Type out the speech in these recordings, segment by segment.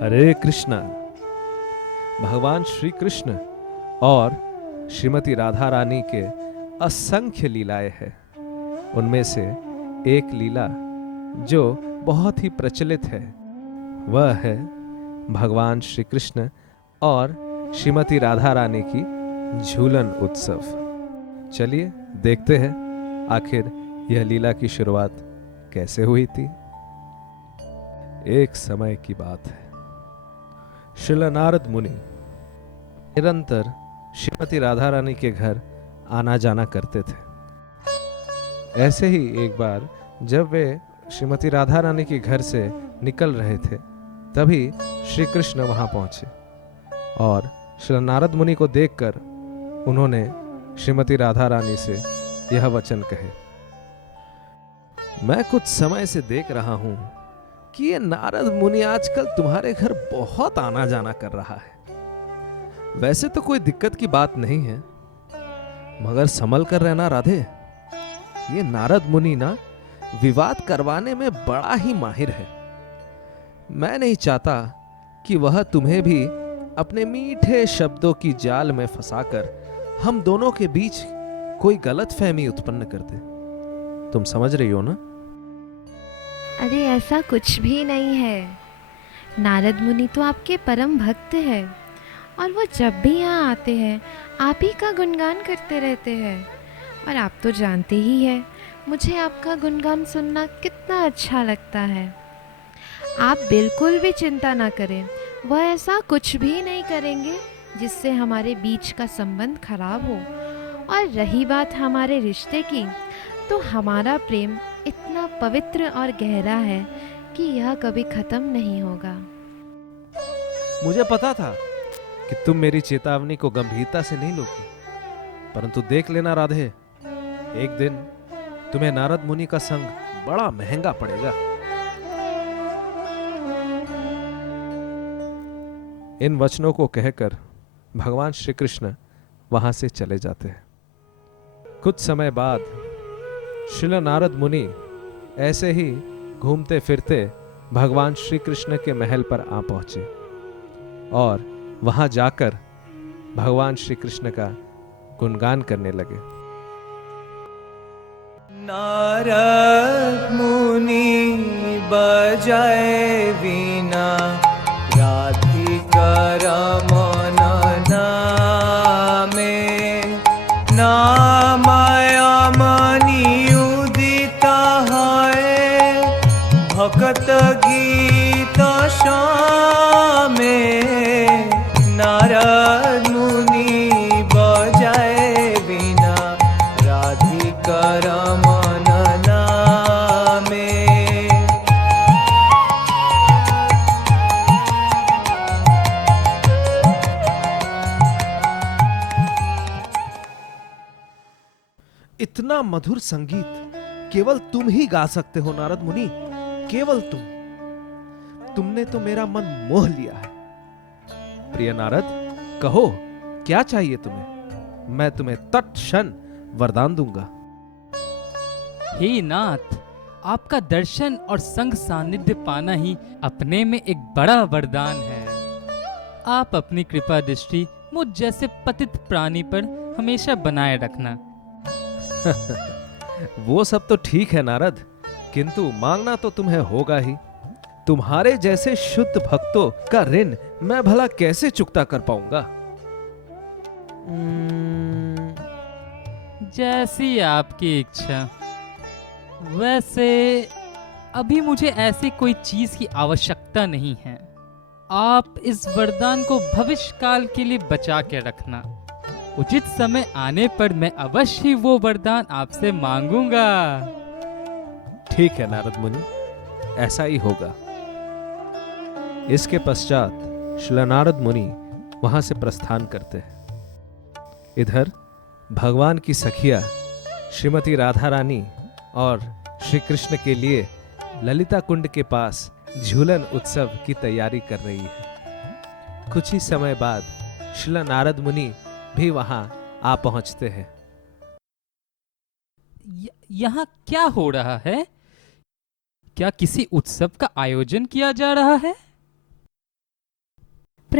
हरे कृष्णा। भगवान श्री कृष्ण और श्रीमती राधा रानी के असंख्य लीलाएं हैं। उनमें से एक लीला जो बहुत ही प्रचलित है वह है भगवान श्री कृष्ण और श्रीमती राधा रानी की झूलन उत्सव। चलिए देखते हैं आखिर यह लीला की शुरुआत कैसे हुई थी। एक समय की बात है। श्रील नारद मुनि निरंतर श्रीमती राधा रानी के घर आना जाना करते थे। ऐसे ही एक बार जब वे श्रीमती राधा रानी के घर से निकल रहे थे तभी श्री कृष्ण वहां पहुंचे और श्री नारद मुनि को देखकर उन्होंने श्रीमती राधा रानी से यह वचन कहे, मैं कुछ समय से देख रहा हूं कि ये नारद मुनि आजकल तुम्हारे घर बहुत आना जाना कर रहा है। वैसे तो कोई दिक्कत की बात नहीं है, मगर संभल कर रहना राधे। ये नारद मुनि ना विवाद करवाने में बड़ा ही माहिर है। मैं नहीं चाहता कि वह तुम्हें भी अपने मीठे शब्दों की जाल में फंसाकर हम दोनों के बीच कोई गलतफहमी उत्पन्न कर दे। तुम समझ रही हो ना? अरे ऐसा कुछ भी नहीं है। नारद मुनि तो आपके परम भक्त हैं और वो जब भी यहाँ आते हैं आप ही का गुणगान करते रहते हैं। और आप तो जानते ही हैं मुझे आपका गुणगान सुनना कितना अच्छा लगता है। आप बिल्कुल भी चिंता ना करें, वह ऐसा कुछ भी नहीं करेंगे जिससे हमारे बीच का संबंध खराब हो। और रही बात हमारे रिश्ते की, तो हमारा प्रेम इतना पवित्र और गहरा है कि यह कभी खत्म नहीं होगा। मुझे पता था कि तुम मेरी चेतावनी को गंभीरता से नहीं लोगी, परंतु देख लेना राधे, एक दिन तुम्हें नारद मुनि का संग बड़ा महंगा पड़ेगा। इन वचनों को कहकर भगवान श्री कृष्ण वहां से चले जाते हैं। कुछ समय बाद श्रील नारद मुनि ऐसे ही घूमते फिरते भगवान श्री कृष्ण के महल पर आ पहुंचे और वहां जाकर भगवान श्री कृष्ण का गुणगान करने लगे। नारद मुनि बजाए वीणा, राधिका रमन नामे, नामयमनि उदिता है, भक्त गीत श्यामे। नारद मुनि बजाए वीणा, राधिका रमन नामे। इतना मधुर संगीत केवल तुम ही गा सकते हो नारद मुनि, केवल तुमने तो मेरा मन मोह लिया है। प्रिय नारद, कहो क्या चाहिए तुम्हें? मैं तुम्हें तत्क्षण वरदान दूंगा। हे नाथ, आपका दर्शन और संग सानिध्य पाना ही अपने में एक बड़ा वरदान है। आप अपनी कृपा दृष्टि मुझ जैसे पतित प्राणी पर हमेशा बनाए रखना। वो सब तो ठीक है नारद, किंतु मांगना तो तुम्हें होगा ही। तुम्हारे जैसे शुद्ध भक्तों का ऋण मैं भला कैसे चुकता कर पाऊंगा? जैसी आपकी इच्छा। वैसे अभी मुझे ऐसी कोई चीज की आवश्यकता नहीं है। आप इस वरदान को भविष्य काल के लिए बचा के रखना। उचित समय आने पर मैं अवश्य ही वो वरदान आपसे मांगूंगा। ठीक है नारद मुनि, ऐसा ही होगा। इसके पश्चात श्री नारद मुनि वहां से प्रस्थान करते हैं। इधर भगवान की सखिया श्रीमती राधा रानी और श्री कृष्ण के लिए ललिता कुंड के पास झूलन उत्सव की तैयारी कर रही है। कुछ ही समय बाद श्री नारद मुनि भी वहां आ पहुंचते हैं। यहाँ क्या हो रहा है? क्या किसी उत्सव का आयोजन किया जा रहा है?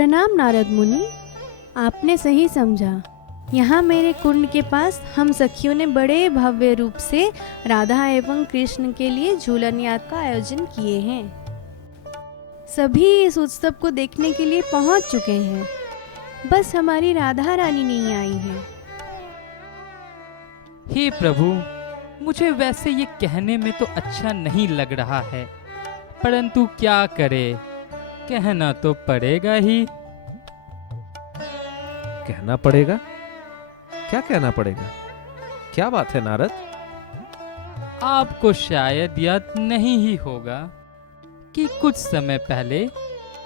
प्रणाम नारद मुनि, आपने सही समझा। यहाँ मेरे कुंड के पास हम सखियों ने बड़े भव्य रूप से राधा एवं कृष्ण के लिए झूलन यात्रा का आयोजन किए हैं। सभी इस उत्सव को देखने के लिए पहुँच चुके हैं, बस हमारी राधा रानी नहीं आई है। हे प्रभु, मुझे वैसे ये कहने में तो अच्छा नहीं लग रहा है, परंतु क्या करे, कहना तो पड़ेगा ही। कहना पड़ेगा? क्या कहना पड़ेगा? क्या बात है नारद? आपको शायद याद नहीं ही होगा कि कुछ समय पहले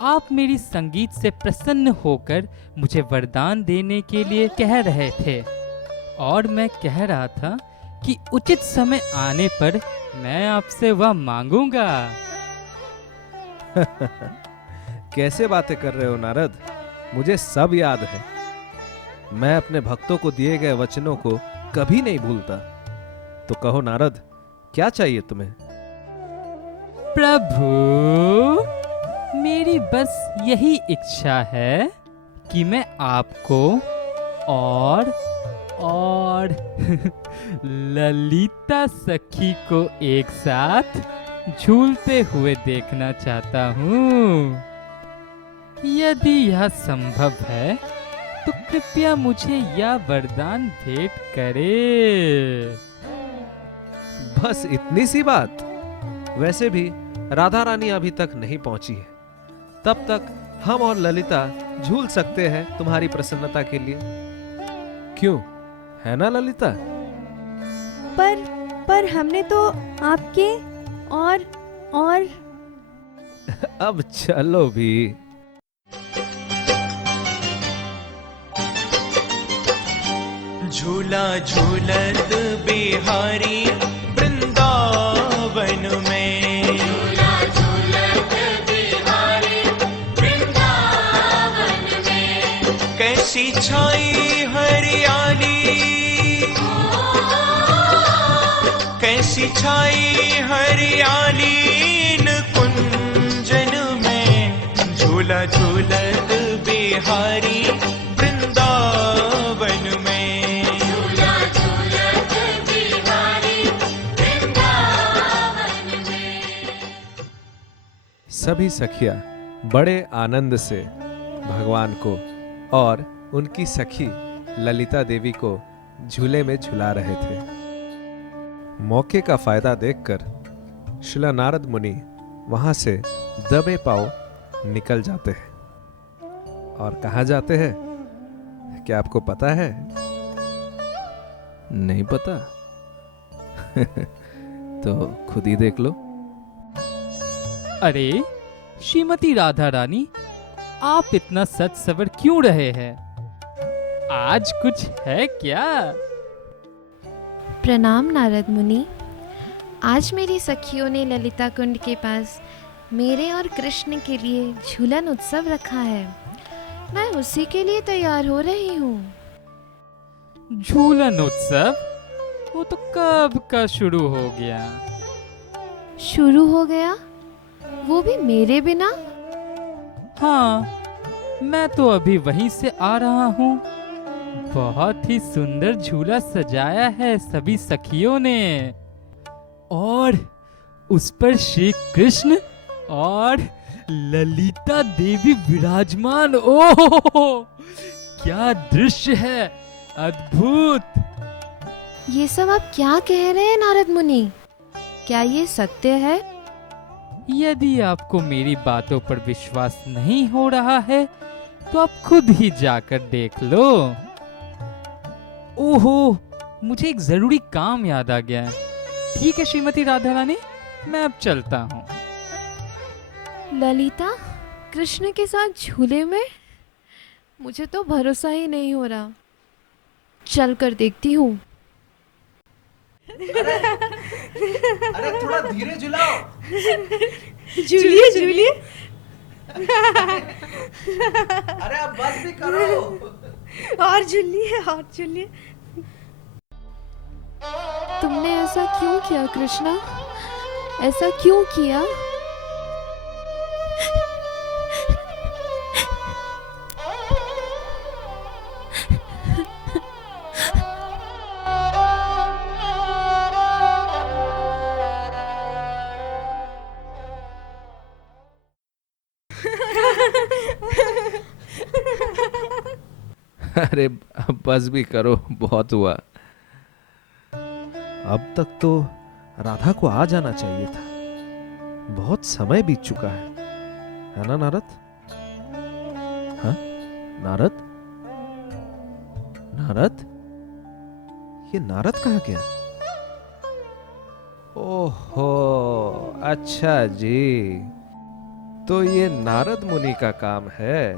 आप मेरी संगीत से प्रसन्न होकर मुझे वरदान देने के लिए कह रहे थे, और मैं कह रहा था कि उचित समय आने पर मैं आपसे वह मांगूंगा। कैसे बातें कर रहे हो नारद? मुझे सब याद है। मैं अपने भक्तों को दिए गए वचनों को कभी नहीं भूलता। तो कहो नारद, क्या चाहिए तुम्हें? प्रभु, मेरी बस यही इच्छा है कि मैं आपको और ललिता सखी को एक साथ झूलते हुए देखना चाहता हूँ। यदि यह संभव है तो कृपया मुझे यह वरदान भेंट करे। बस इतनी सी बात? वैसे भी राधा रानी अभी तक नहीं पहुंची है, तब तक हम और ललिता झूल सकते हैं तुम्हारी प्रसन्नता के लिए। क्यों, है ना ललिता? पर हमने तो आपके और अब चलो भी। झूला झूलत बिहारी वृंदावन में, झूला झूलत बिहारी वृंदावन में, कैसी छाई हरियाली, कैसी छाई हरियाली इन कुंजन में, झूला झूलत बिहारी वृंदावन में, झूला झूलत बिहारी वृंदावन में। सभी सखियां बड़े आनंद से भगवान को और उनकी सखी ललिता देवी को झूले में झुला रहे थे। मौके का फायदा देखकर श्रील नारद मुनि वहां से दबे पांव निकल जाते हैं। और कहां जाते हैं, क्या आपको पता है? नहीं पता? तो खुद ही देख लो। अरे श्रीमती राधा रानी, आप इतना सच सवर क्यों रहे हैं? आज कुछ है क्या? प्रणाम नारद मुनि। आज मेरी सखियों ने ललिता कुंड के पास मेरे और कृष्ण के लिए झूलन उत्सव रखा है। मैं उसी के लिए तैयार हो रही हूँ। झूलन उत्सव? वो तो कब का शुरू हो गया। शुरू हो गया? वो भी मेरे बिना? हाँ, मैं तो अभी वहीं से आ रहा हूँ। बहुत ही सुंदर झूला सजाया है सभी सखियों ने, और उस पर श्री कृष्ण और ललिता देवी विराजमान। ओह, क्या दृश्य है, अद्भुत! ये सब आप क्या कह रहे हैं नारद मुनि? क्या ये सत्य है? यदि आपको मेरी बातों पर विश्वास नहीं हो रहा है तो आप खुद ही जाकर देख लो। ओहो, मुझे एक जरूरी काम याद आ गया है। ठीक है श्रीमती राधा रानी, मैं अब चलता हूँ। ललिता कृष्ण के साथ झूले में? मुझे तो भरोसा ही नहीं हो रहा। चल कर देखती हूँ। अरे थोड़ा धीरे झुलाओ। झूलिए झूलिए। अरे अब बस भी करो। और झूलिए और झूलिए। तुमने ऐसा क्यों किया कृष्णा? ऐसा क्यों किया? अरे बस भी करो, बहुत हुआ। अब तक तो राधा को आ जाना चाहिए था। बहुत समय बीत चुका है ना नारद? हाँ नारद? नारद? ये नारद कहाँ गया? ओहो, अच्छा जी, तो ये नारद मुनि का काम है।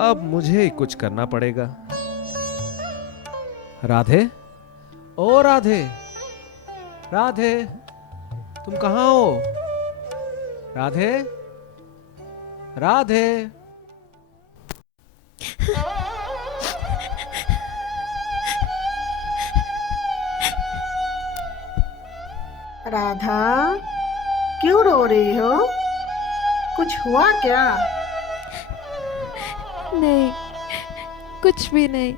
अब मुझे ही कुछ करना पड़ेगा। राधे, ओ राधे, राधे, तुम कहाँ हो? राधे, राधे। राधा, क्यों रो रही हो? कुछ हुआ क्या? नहीं, कुछ भी नहीं।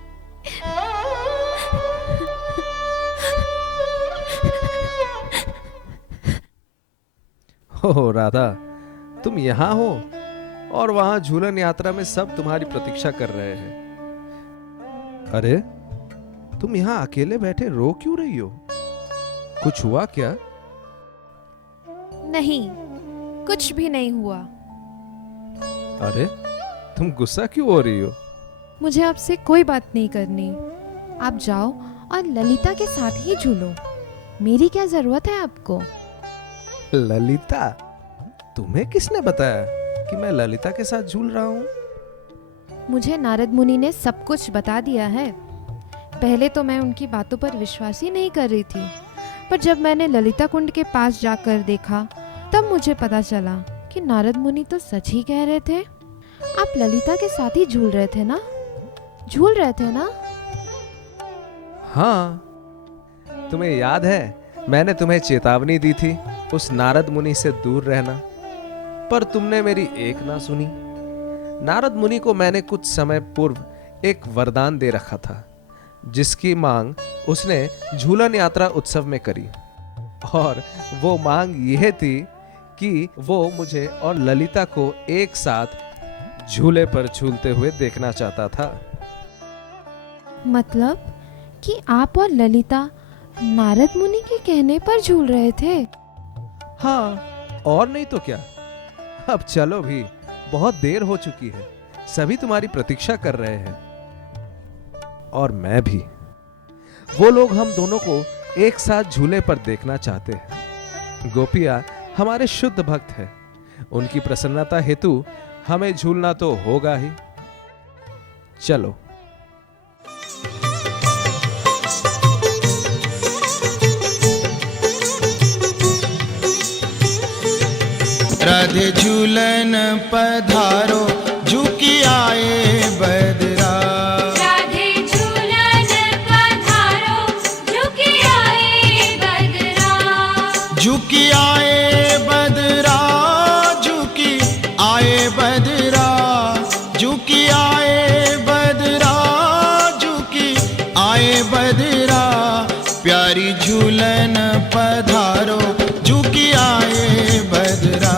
हो राधा, तुम यहाँ हो और वहां झूलन यात्रा में सब तुम्हारी प्रतीक्षा कर रहे हैं। अरे, तुम यहाँ अकेले बैठे रो क्यों रही हो? कुछ हुआ क्या? नहीं, कुछ भी नहीं हुआ। अरे, तुम गुस्सा क्यों हो रही हो? मुझे आपसे कोई बात नहीं करनी। आप जाओ और ललिता के साथ ही झूलो। मेरी क्या जरूरत है आपको? ललिता? तुम्हें किसने बताया कि मैं ललिता के साथ झूल रहा हूँ? मुझे नारद मुनि ने सब कुछ बता दिया है। पहले तो मैं उनकी बातों पर विश्वास ही नहीं कर रही थी, पर जब मैंने ललिता कुंड के पास जाकर देखा तब मुझे पता चला कि नारद मुनि तो सच ही कह रहे थे। आप ललिता के साथ ही झूल रहे थे ना? झूल रहे थे ना? हाँ, तुम्हें याद है मैंने तुम्हें चेतावनी दी थी उस नारद मुनि से दूर रहना, पर तुमने मेरी एक ना सुनी। नारद मुनि को मैंने कुछ समय पूर्व एक वरदान दे रखा था, जिसकी मांग उसने झूलन यात्रा उत्सव में करी, और वो मांग यह थी कि वो मुझे और ललिता को एक साथ झूले पर झूलते हुए देखना चाहता था। मतलब कि आप और ललिता नारद मुनि के कहने पर झूल रहे थे? हाँ, और नहीं तो क्या। अब चलो भी, बहुत देर हो चुकी है। सभी तुम्हारी प्रतीक्षा कर रहे हैं, और मैं भी। वो लोग हम दोनों को एक साथ झूले पर देखना चाहते हैं। गोपियां हमारे शुद्ध भक्त हैं। उनकी प्रसन्नता हेतु हमें झूलना तो होगा ही। चलो। राधे झूलन पधारो, झुकी आए बदरा। राधे झूलन पधारो, झुकी आए बदरा। झुकी आए बदरा, झुकी आए बदरा, झुकी आए बदरा, झुकी आए बदरा। प्यारी झूलन पधारो, झुकी आए बदरा।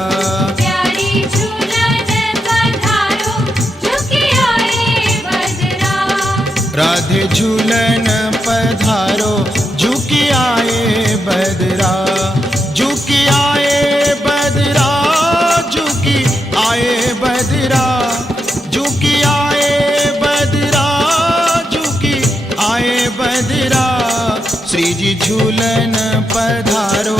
प्यारी झूलन पधारो, झुकी आए बदरा। राधे झूलन पधारो, झुकी आए बदरा। झुकी आए बदरा, झुकी आए बदरा, झुकी आए बदरा, झुकी आए बदरा। श्री जी झूलन पधारो,